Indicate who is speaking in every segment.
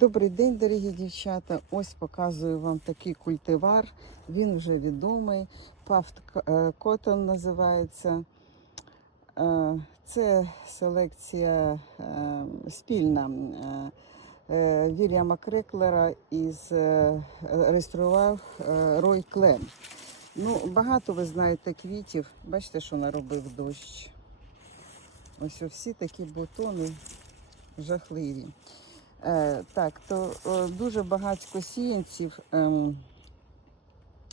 Speaker 1: Добрий день, дорогі дівчата. Ось показую вам такий культивар. Він вже відомий. Пафт Котон називається. Е, Це селекція е, спільна е, е, Вільяма Креклера із е, реєстрував е, Рой Клем. Ну, багато ви знаєте квітів. Бачите, що наробив дощ. Ось всі такі бутони жахливі. Е, так, то е, дуже багатько сіянців ем,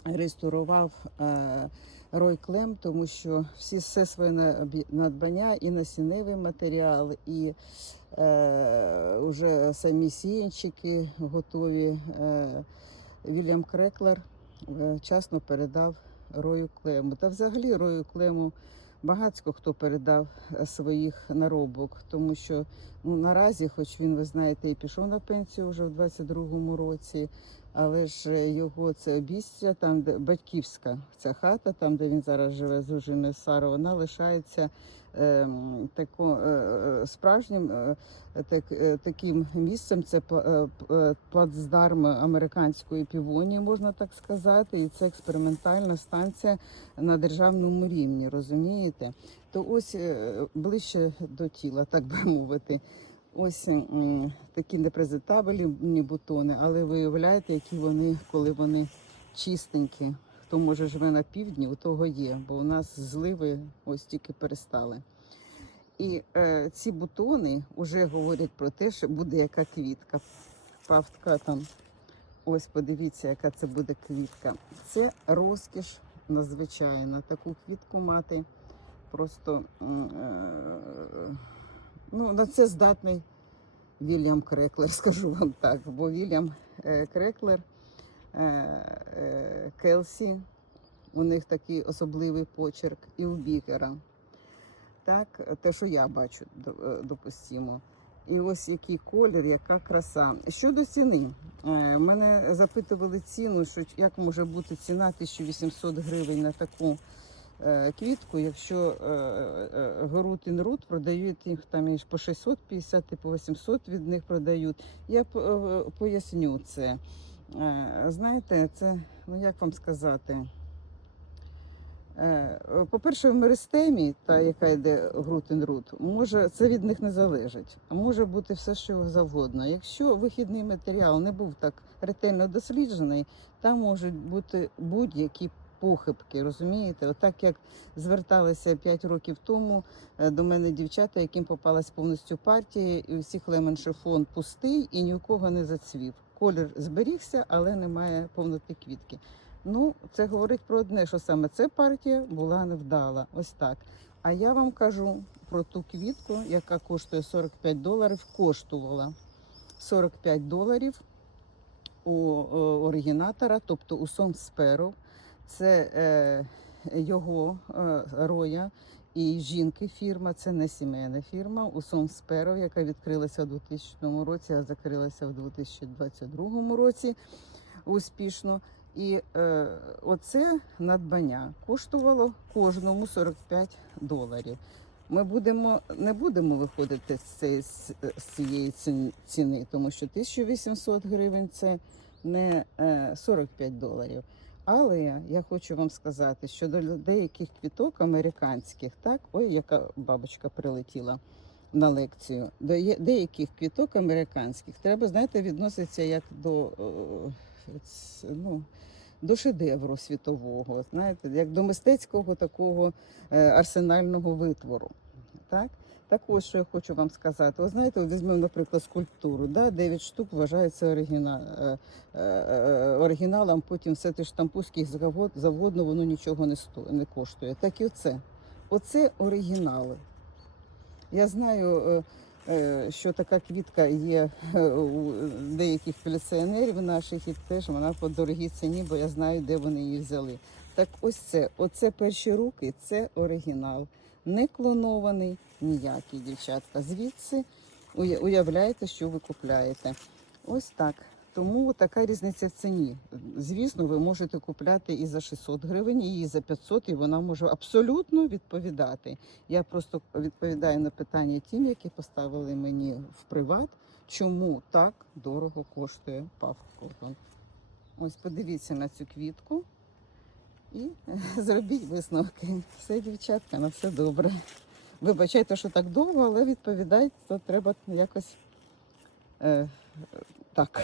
Speaker 1: реєстрував е, Рой Клем, тому що всі все своє надбання, і насінневий матеріал, і е, вже самі сіянчики готові. Е, Вільям Креклер е, часно передав Рою Клему. Та взагалі Рою Клему багатько хто передав е, своїх наробок, тому що Ну, наразі, хоч він, ви знаєте, і пішов на пенсію вже в 22-му році, але ж е, його це обістя, там де батьківська ця хата, там де він зараз живе з дружиною Сарою, вона лишається ем, тако, е, е, справжнім е, так, е, таким місцем. Це е, е, плацдарм американської півонії, можна так сказати, і це експериментальна станція на державному рівні, розумієте? То ось е, ближче до тіла, так би мовити. Ось м, такі непрезентабельні бутони, але ви уявляєте, які вони, коли вони чистенькі. Хто може живе на півдні, у того є, бо у нас зливи ось тільки перестали. І е, ці бутони вже говорять про те, що буде яка квітка. Павтка там. Ось подивіться, яка це буде квітка. Це розкіш надзвичайна. Таку квітку мати просто е, ну, на це здатний Вільям Креклер, скажу вам так. Бо Вільям е, Креклер, е, е, Келсі, у них такий особливий почерк, і у Бікера. Так, те, що я бачу, допустимо. І ось який колір, яка краса. Щодо ціни, мене запитували ціну, що як може бути ціна 1800 гривень на таку квітку, якщо е, е, Горут Інрут продають їх там і по 650 і по 800 від них продають. Я е, поясню це. Е, Знаєте, це, ну як вам сказати? Е, По-перше, в меристемі, та яка йде грутин-рут, може це від них не залежить, може бути все, що завгодно. Якщо вихідний матеріал не був так ретельно досліджений, там можуть бути будь-які похибки. Розумієте, отак як зверталися 5 років тому е, до мене дівчата, яким попалась повністю партія, і у всіх лемен шифон пустий і ні у кого не зацвів. Колір зберігся, але немає повноти квітки. Ну, це говорить про одне, що саме ця партія була невдала. Ось так. А я вам кажу про ту квітку, яка коштує 45 доларів, коштувала 45 доларів у е, оригінатора, тобто у Сон Сперов. Це е, його е, роя і жінки фірма, це не сімейна фірма. У Сон яка відкрилася у 2000 році, а закрилася в 2022 році успішно. І е, оце надбання коштувало кожному 45 доларів. Ми будемо не будемо виходити з цієї, з цієї ціни, тому що 1800 гривень це не е, 45 доларів. Але я хочу вам сказати, що до деяких квіток американських, так, ой, яка бабочка прилетіла на лекцію. До деяких квіток американських треба, знаєте, відноситься як до, е, ну, до шедевру світового, знаєте, як до мистецького такого е, арсенального витвору. Так? Так ось, що я хочу вам сказати. Ви знаєте, візьмемо, наприклад, скульптуру. Да? 9 штук вважається оригіна... е, е, е, оригіналом, потім все те штампуських завгод... завгодно, воно нічого не, сто... не коштує. Так і оце. Оце оригінали. Я знаю, що така квітка є у деяких колекціонерів наших, і теж вона по дорогій ціні, бо я знаю, де вони її взяли. Так ось це, оце перші руки, це оригінал. Не клонований ніякий, дівчатка. Звідси уя- уявляєте, що ви купляєте. Ось так. Тому така різниця в ціні. Звісно, ви можете купляти і за 600 гривень, і за 500, і вона може абсолютно відповідати. Я просто відповідаю на питання тим, які поставили мені в приват, чому так дорого коштує павкотон. Ось подивіться на цю квітку і зробіть висновки. Все, дівчатка, на все добре. Вибачайте, що так довго, але відповідати то треба якось е, так.